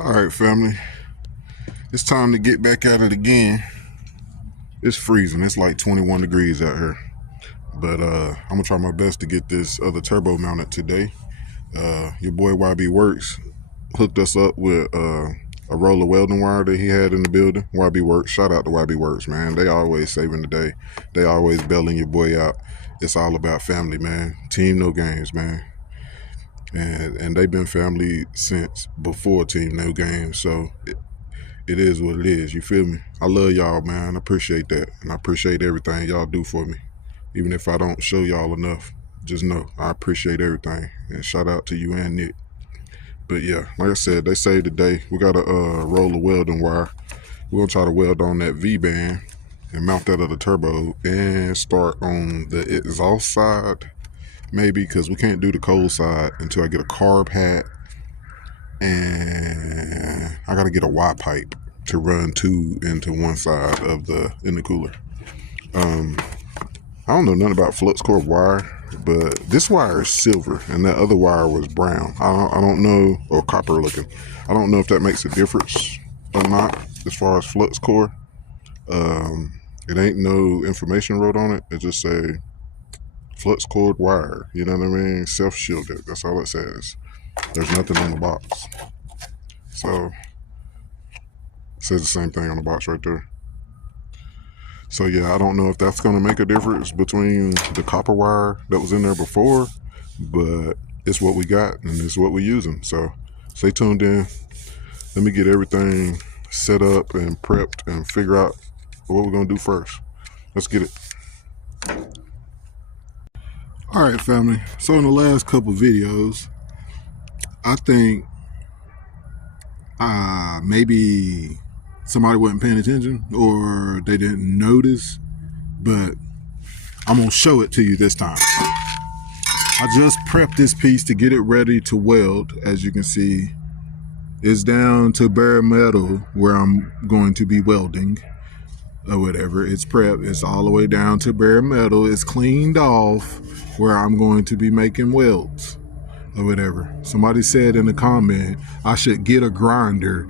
Alright, family, it's time to get back at it again. It's freezing. It's like 21 degrees out here, but I'm gonna try my best to get this other turbo mounted today. Your boy YB Works hooked us up with a roll of welding wire that he had in the building. YB Works, shout out to YB Works, man. They always saving the day. They always bailing your boy out. It's all about family, man. Team, no games, man. And they've been family since before Team No Games, so it is what it is, you feel me? I love y'all, man. I appreciate that, and I appreciate everything y'all do for me. Even if I don't show y'all enough, just know I appreciate everything, and shout out to you and Nick. But yeah, like I said, they saved the day. We got a roll of welding wire. We're gonna try to weld on that V-band and mount that of the turbo and start on the exhaust side. Maybe, because we can't do the cold side until I get a carb hat, and I gotta get a Y pipe to run two into one side of the intercooler. I don't know nothing about flux core wire, but this wire is silver and that other wire was brown. I don't know, or copper looking. I don't know if that makes a difference or not as far as flux core. It ain't no information wrote on it. It just say flux cord wire, you know what I mean? Self-shielded, that's all it says. There's nothing on the box. So, it says the same thing on the box right there. So yeah, I don't know if that's gonna make a difference between the copper wire that was in there before, but it's what we got and it's what we're using. So, stay tuned in. Let me get everything set up and prepped and figure out what we're gonna do first. Let's get it. All right, family, so in the last couple videos, I think maybe somebody wasn't paying attention or they didn't notice, but I'm gonna show it to you this time. I just prepped this piece to get it ready to weld. As you can see, it's down to bare metal where I'm going to be welding or whatever. It's prepped, it's all the way down to bare metal. It's cleaned off where I'm going to be making welds or whatever. Somebody said in the comment I should get a grinder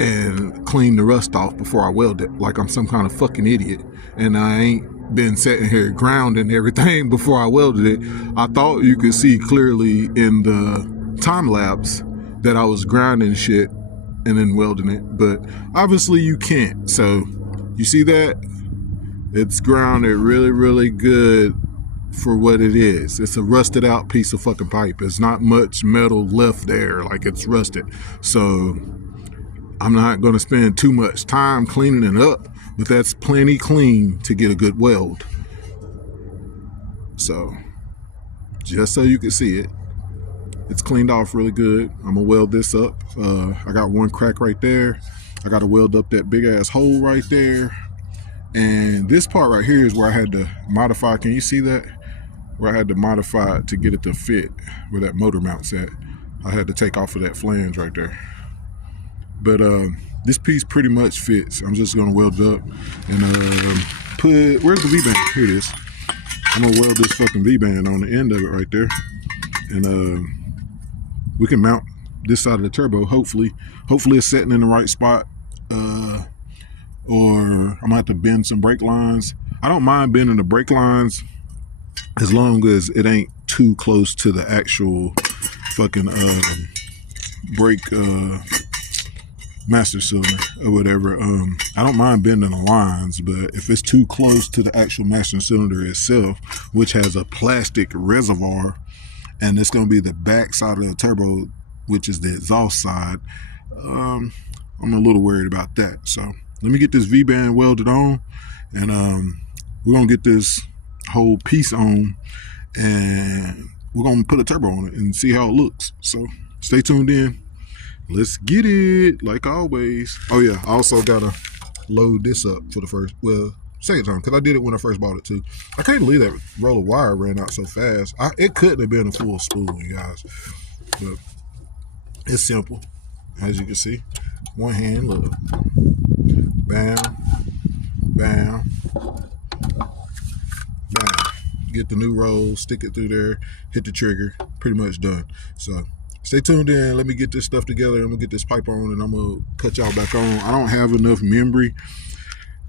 and clean the rust off before I weld it, like I'm some kind of fucking idiot, and I ain't been sitting here grounding everything before I welded it. I thought you could see clearly in the time lapse that I was grinding shit and then welding it, but obviously you can't. So you see that? It's grounded really, really good for what it is. It's a rusted out piece of fucking pipe. There's not much metal left there, like it's rusted. So I'm not going to spend too much time cleaning it up, but that's plenty clean to get a good weld. So just so you can see it, it's cleaned off really good. I'm gonna weld this up. I got one crack right there. I got to weld up that big ass hole right there. And this part right here is where I had to modify. Can you see that? Where I had to modify it to get it to fit where that motor mounts at. I had to take off of that flange right there. But this piece pretty much fits. I'm just gonna weld it up and where's the V-band? Here it is. I'm gonna weld this fucking V-band on the end of it right there. And we can mount this side of the turbo, hopefully it's sitting in the right spot. Or I'm gonna have to bend some brake lines. I don't mind bending the brake lines as long as it ain't too close to the actual fucking brake master cylinder or whatever. I don't mind bending the lines, but if it's too close to the actual master cylinder itself, which has a plastic reservoir, and it's going to be the back side of the turbo, which is the exhaust side, I'm a little worried about that. So let me get this V-band welded on, and we're going to get this whole piece on, and we're gonna put a turbo on it and see how it looks. So stay tuned in. Let's get it, like always. Oh yeah, I also gotta load this up for the second time, because I did it when I first bought it too. I can't believe that roll of wire ran out so fast. It couldn't have been a full spool, you guys, but it's simple. As you can see, one hand, look, bam, bam, bam. Get the new roll, stick it through there, hit the trigger, pretty much done. So stay tuned in. Let me get this stuff together. I'm gonna get this pipe on, and I'm gonna cut y'all back on. I don't have enough memory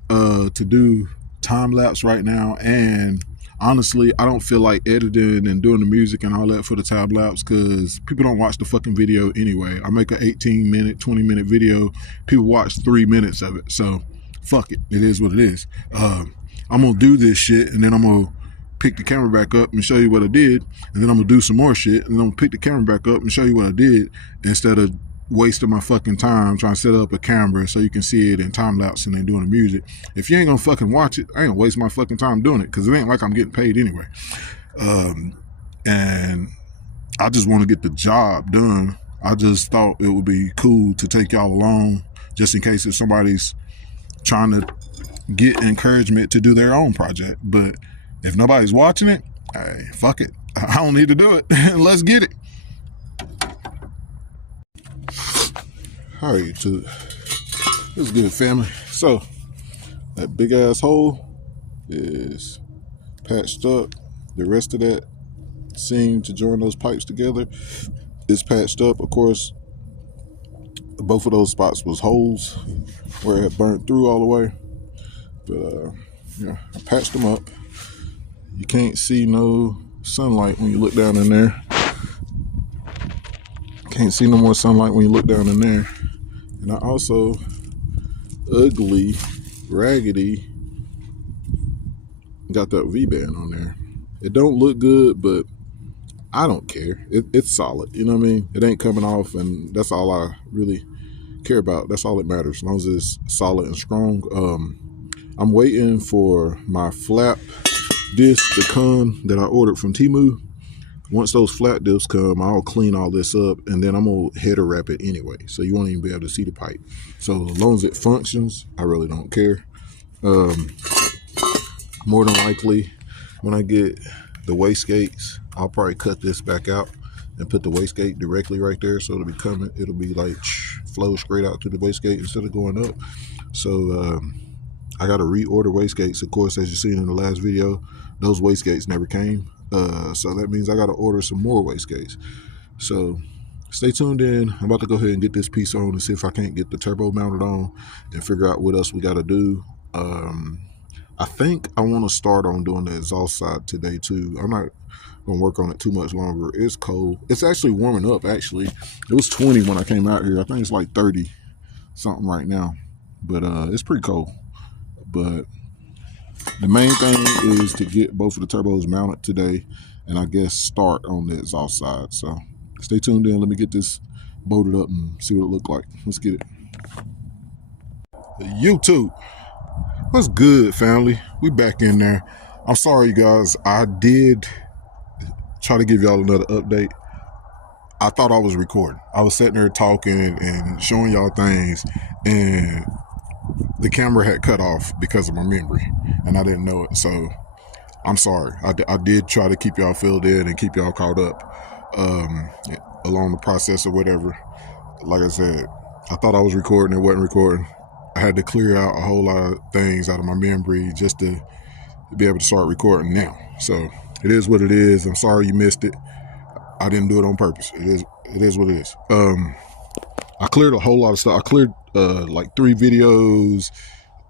to do time lapse right now, and honestly, I don't feel like editing and doing the music and all that for the time lapse, because people don't watch the fucking video anyway. I make an 18-minute, 20-minute video. People watch 3 minutes of it, so fuck it. It is what it is. I'm gonna do this shit, and then I'm gonna pick the camera back up and show you what I did, and then I'm gonna do some more shit, and then I'm gonna pick the camera back up and show you what I did, instead of wasting my fucking time trying to set up a camera so you can see it in time lapse and then doing the music. If you ain't gonna fucking watch it, I ain't gonna waste my fucking time doing it, because it ain't like I'm getting paid anyway. And I just want to get the job done. I just thought it would be cool to take y'all along, just in case if somebody's trying to get encouragement to do their own project. But if nobody's watching it, hey, fuck it. I don't need to do it. Let's get it. All right, YouTube. What's good, family? So, that big ass hole is patched up. The rest of that seam to join those pipes together is patched up. Of course, both of those spots was holes where it had burnt through all the way. But, yeah, I patched them up. You can't see no sunlight when you look down in there. Can't see no more sunlight when you look down in there. And I also ugly, raggedy, got that V-band on there. It don't look good, but I don't care. It's solid, you know what I mean? It ain't coming off, and that's all I really care about. That's all that matters, as long as it's solid and strong. I'm waiting for my flap disc to come that I ordered from Temu. Once those flat discs come, I'll clean all this up, and then I'm going to header wrap it anyway, so you won't even be able to see the pipe. So as long as it functions, I really don't care. More than likely, when I get the wastegates, I'll probably cut this back out and put the wastegate directly right there, so it'll be like flow straight out to the wastegate instead of going up. So I got to reorder wastegates. Of course, as you seen in the last video, those wastegates never came. So that means I got to order some more wastegates. So stay tuned in. I'm about to go ahead and get this piece on and see if I can't get the turbo mounted on and figure out what else we got to do. I think I want to start on doing the exhaust side today too. I'm not going to work on it too much longer. It's cold. It's actually warming up, actually. It was 20 when I came out here. I think it's like 30 something right now. But it's pretty cold. But the main thing is to get both of the turbos mounted today, and I guess start on the exhaust side. So stay tuned in. Let me get this bolted up and see what it look like. Let's get it. YouTube, what's good, family? We back in there. I'm sorry, you guys. I did try to give y'all another update. I thought I was recording. I was sitting there talking and showing y'all things, and the camera had cut off because of my memory, and I didn't know it. So I'm sorry. I did try to keep y'all filled in and keep y'all caught up along the process or whatever. Like I said, I thought I was recording. It wasn't recording. I had to clear out a whole lot of things out of my memory just to be able to start recording now. So it is what it is. I'm sorry you missed it. I didn't do it on purpose. It is what it is. I cleared a whole lot of stuff. I cleared like 3 videos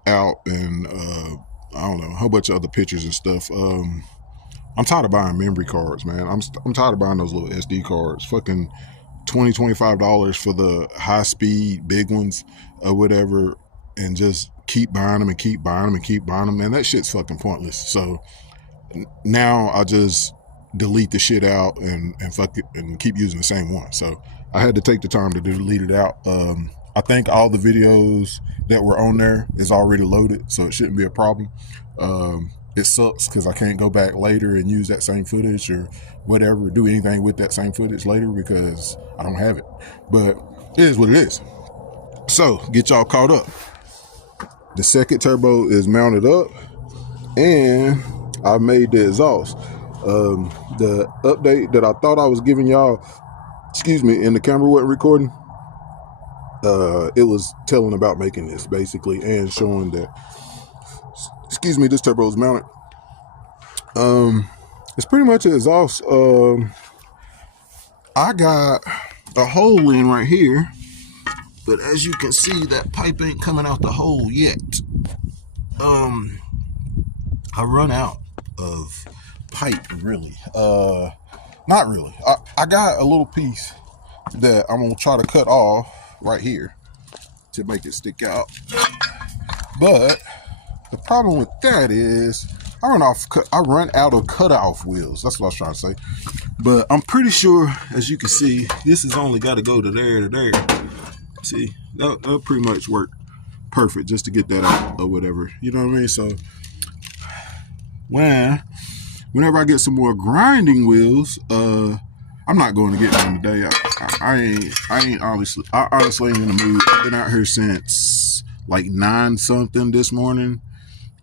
out, and I don't know, a whole bunch of other pictures and stuff. I'm tired of buying memory cards, man. I'm tired of buying those little SD cards. Fucking $20, $25 for the high speed big ones or whatever, and just keep buying them and keep buying them and keep buying them. Man, that shit's fucking pointless. So now I just delete the shit out and fuck it and keep using the same one. So I had to take the time to delete it out. I think all the videos that were on there is already loaded, so it shouldn't be a problem. it sucks because I can't go back later and use that same footage or whatever, do anything with that same footage later because I don't have it. But it is what it is. So get y'all caught up. The second turbo is mounted up and I made the exhaust. The update that I thought I was giving y'all, and the camera wasn't recording, it was telling about making this basically and showing that, this turbo is mounted. It's pretty much an exhaust. I got a hole in right here, but as you can see, that pipe ain't coming out the hole yet. I run out of pipe, really. Not really. I got a little piece that I'm gonna try to cut off right here to make it stick out. But the problem with that is I run out of cut-off wheels. That's what I was trying to say. But I'm pretty sure, as you can see, this has only got to go to there to there. See, that'll pretty much work perfect just to get that out or whatever. You know what I mean? So whenever I get some more grinding wheels, I'm not going to get one today. I honestly ain't in the mood. I've been out here since like 9 something this morning,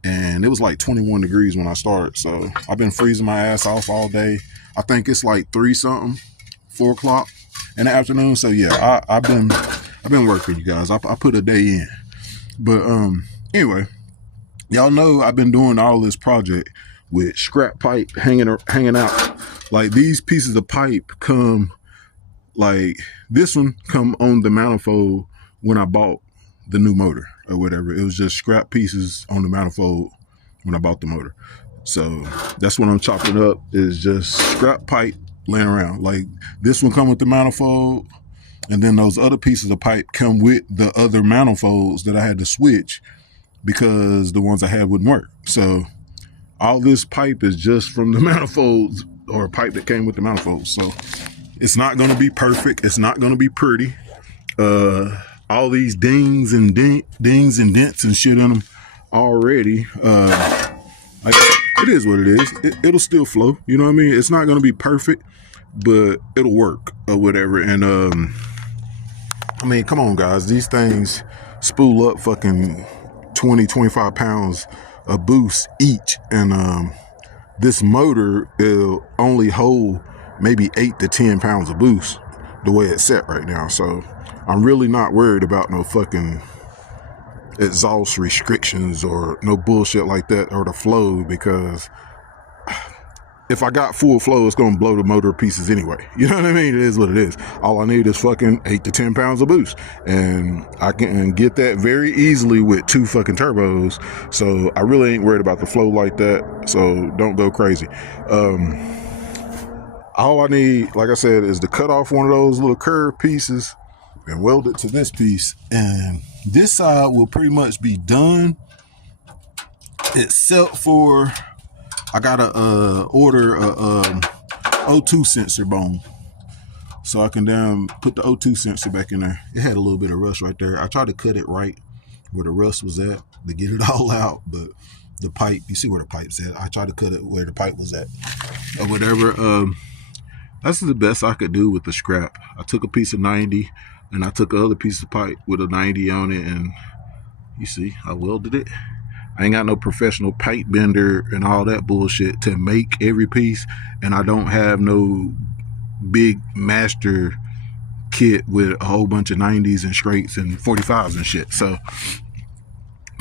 and it was like 21 degrees when I started. So I've been freezing my ass off all day. I think it's like 3 something, 4 o'clock in the afternoon. So yeah, I've been working, you guys. I put a day in. But anyway, y'all know I've been doing all this project with scrap pipe hanging out. Like these pieces of pipe come, like this one come on the manifold when I bought the new motor or whatever. It was just scrap pieces on the manifold when I bought the motor. So that's what I'm chopping up, is just scrap pipe laying around. Like this one come with the manifold, and then those other pieces of pipe come with the other manifolds that I had to switch because the ones I had wouldn't work. So all this pipe is just from the manifolds, or pipe that came with the manifolds. So it's not going to be perfect. It's not going to be pretty. All these dings and dents and shit in them already. It is what it is. It'll still flow. You know what I mean? It's not going to be perfect, but it'll work or whatever. And I mean, come on, guys. These things spool up fucking 20, 25 pounds a boost each. And this motor will only hold maybe 8 to 10 pounds of boost the way it's set right now. So I'm really not worried about no fucking exhaust restrictions or no bullshit like that, or the flow, because if I got full flow, it's gonna blow the motor to pieces anyway. You know what I mean? It is what it is. All I need is fucking 8 to 10 pounds of boost, and I can get that very easily with 2 fucking turbos. So I really ain't worried about the flow like that. So don't go crazy. All I need, like I said, is to cut off one of those little curved pieces and weld it to this piece, and this side will pretty much be done, except for I gotta order a O2 sensor bone so I can put the O2 sensor back in there. It had a little bit of rust right there. I tried to cut it right where the rust was at to get it all out, but the pipe, you see where the pipe's at. I tried to cut it where the pipe was at or whatever. That's the best I could do with the scrap. I took a piece of 90 and I took another piece of pipe with a 90 on it, and you see, I welded it. I ain't got no professional pipe bender and all that bullshit to make every piece, and I don't have no big master kit with a whole bunch of 90s and straights and 45s and shit. So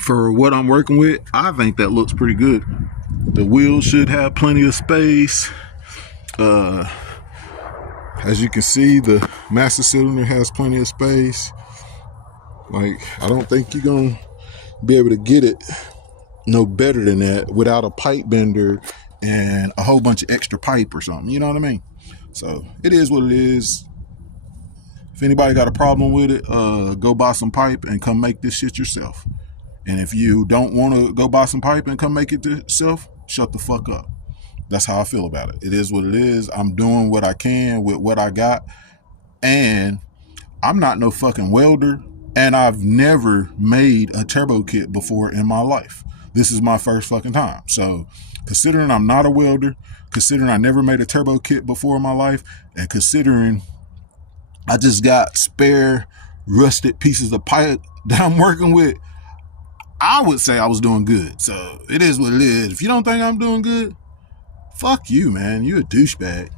for what I'm working with, I think that looks pretty good. The wheels should have plenty of space. As you can see, the master cylinder has plenty of space. Like, I don't think you're gonna be able to get it no better than that without a pipe bender and a whole bunch of extra pipe or something. You know what I mean? So it is what it is. If anybody got a problem with it, go buy some pipe and come make this shit yourself. And if you don't want to go buy some pipe and come make it yourself, shut the fuck up. That's how I feel about it. It is what it is. I'm doing what I can with what I got. And I'm not no fucking welder. And I've never made a turbo kit before in my life. this is my first fucking time. So considering I'm not a welder, considering I never made a turbo kit before in my life, and considering I just got spare rusted pieces of pipe that I'm working with, I would say I was doing good. So it is what it is. If you don't think I'm doing good, fuck you, man. You a douchebag.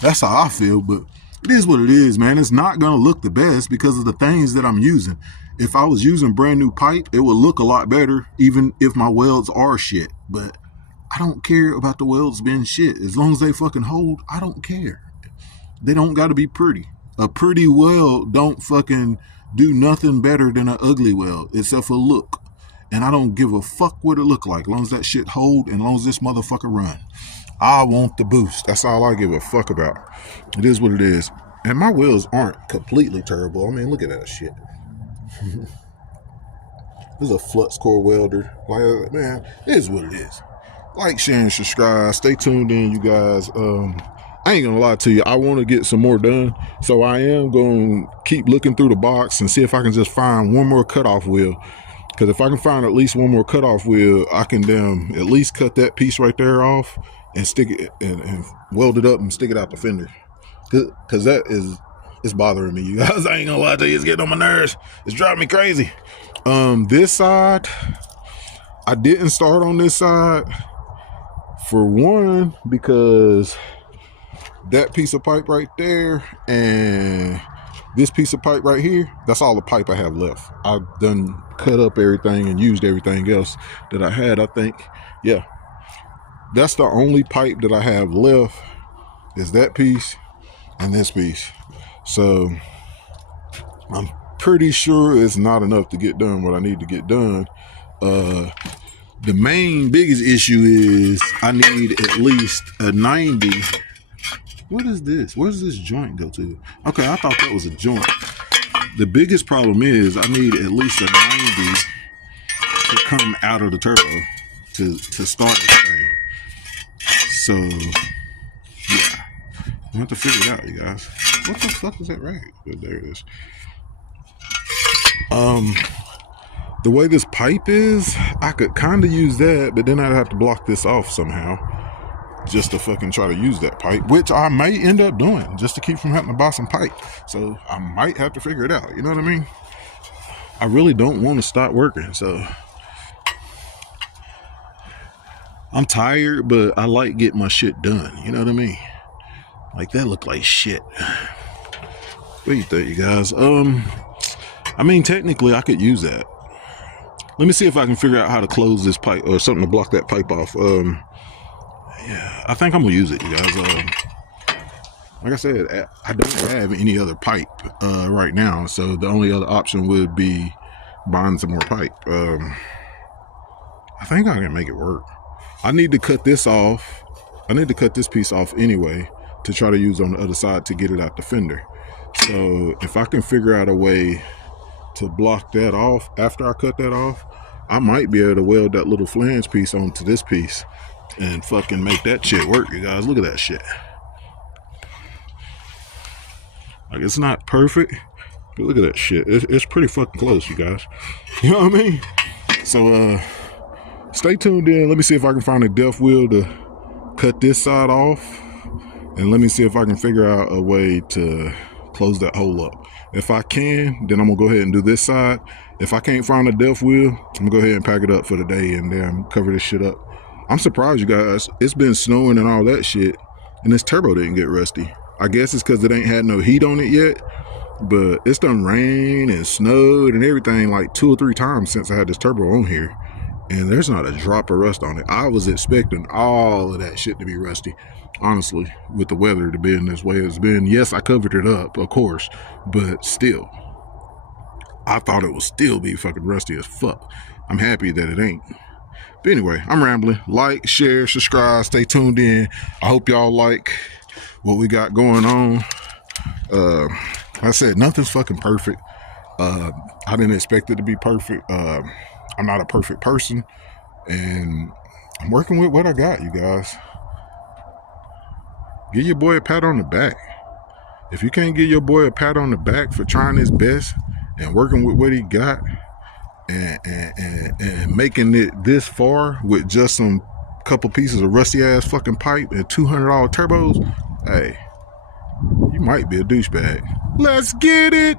That's how I feel, but it is what it is, man. It's not going to look the best because of the things that I'm using. If I was using brand new pipe, it would look a lot better, even if my welds are shit. But I don't care about the welds being shit. As long as they fucking hold, I don't care. They don't got to be pretty. A pretty weld don't fucking do nothing better than an ugly weld, except for look. And I don't give a fuck what it look like. As long as that shit hold and as long as this motherfucker run. I want the boost. That's all I give a fuck about. It is what it is. And my wheels aren't completely terrible. I mean, look at that shit. This is a flux core welder. Like, man, it is what it is. Like, share, and subscribe. Stay tuned in, you guys. I ain't gonna lie to you. I want to get some more done. So I am going to keep looking through the box and see if I can just find one more cutoff wheel. Because if I can find at least one more cutoff wheel, I can at least cut that piece right there off and stick it and weld it up and stick it out the fender. Because that is, it's bothering me, you guys. I ain't gonna lie to you. It's getting on my nerves. It's driving me crazy. This side, I didn't start on this side. For one, because that piece of pipe right there and this piece of pipe right here, that's all the pipe I have left. I've done cut up everything and used everything else that I had. I think, yeah, that's the only pipe that I have left is that piece and this piece. So I'm pretty sure it's not enough to get done what I need to get done. The main biggest issue is I need at least a 90. What is this? Where does this joint go to? Okay, I thought that was a joint. The biggest problem is I need at least a 90 to come out of the turbo to start this thing. So, yeah. I have to figure it out, you guys. What the fuck is that rag? Oh, there it is. The way this pipe is, I could kind of use that, but then I'd have to block this off somehow. Just to fucking try to use that pipe, which I may end up doing just to keep from having to buy some pipe. So I might have to figure it out. You know what I mean? I really don't want to stop working. So I'm tired, but I like getting my shit done. You know what I mean? Like that look like shit. What do you think, you guys? I mean, technically I could use that. Let me see if I can figure out how to close this pipe or something to block that pipe off. Yeah, I think I'm gonna use it, you guys. Like I said, I don't have any other pipe right now, so the only other option would be buying some more pipe. I think I can make it work. I need to cut this off. I need to cut this piece off anyway to try to use on the other side to get it out the fender. So if I can figure out a way to block that off after I cut that off, I might be able to weld that little flange piece onto this piece and fucking make that shit work, you guys. Look at that shit. Like, it's not perfect, but look at that shit. It's pretty fucking close, you guys. You know what I mean? So, stay tuned in. Let me see if I can find a depth wheel to cut this side off. And let me see if I can figure out a way to close that hole up. If I can, then I'm gonna go ahead and do this side. If I can't find a depth wheel, I'm gonna go ahead and pack it up for the day and then cover this shit up. I'm surprised, you guys. It's been snowing and all that shit, and this turbo didn't get rusty. I guess it's because it ain't had no heat on it yet, but it's done rained and snowed and everything like 2 or 3 times since I had this turbo on here, and there's not a drop of rust on it. I was expecting all of that shit to be rusty, honestly, with the weather to be in this way it's been. Yes, I covered it up, of course, but still, I thought it would still be fucking rusty as fuck. I'm happy that it ain't. But anyway, I'm rambling. Like, share, subscribe, stay tuned in. I hope y'all like what we got going on. Like I said, nothing's fucking perfect. I didn't expect it to be perfect. I'm not a perfect person, and I'm working with what I got, you guys. Give your boy a pat on the back. If you can't give your boy a pat on the back for trying his best and working with what he got, and making it this far with just some couple pieces of rusty ass fucking pipe and $200 turbos, hey, you might be a douchebag. Let's get it.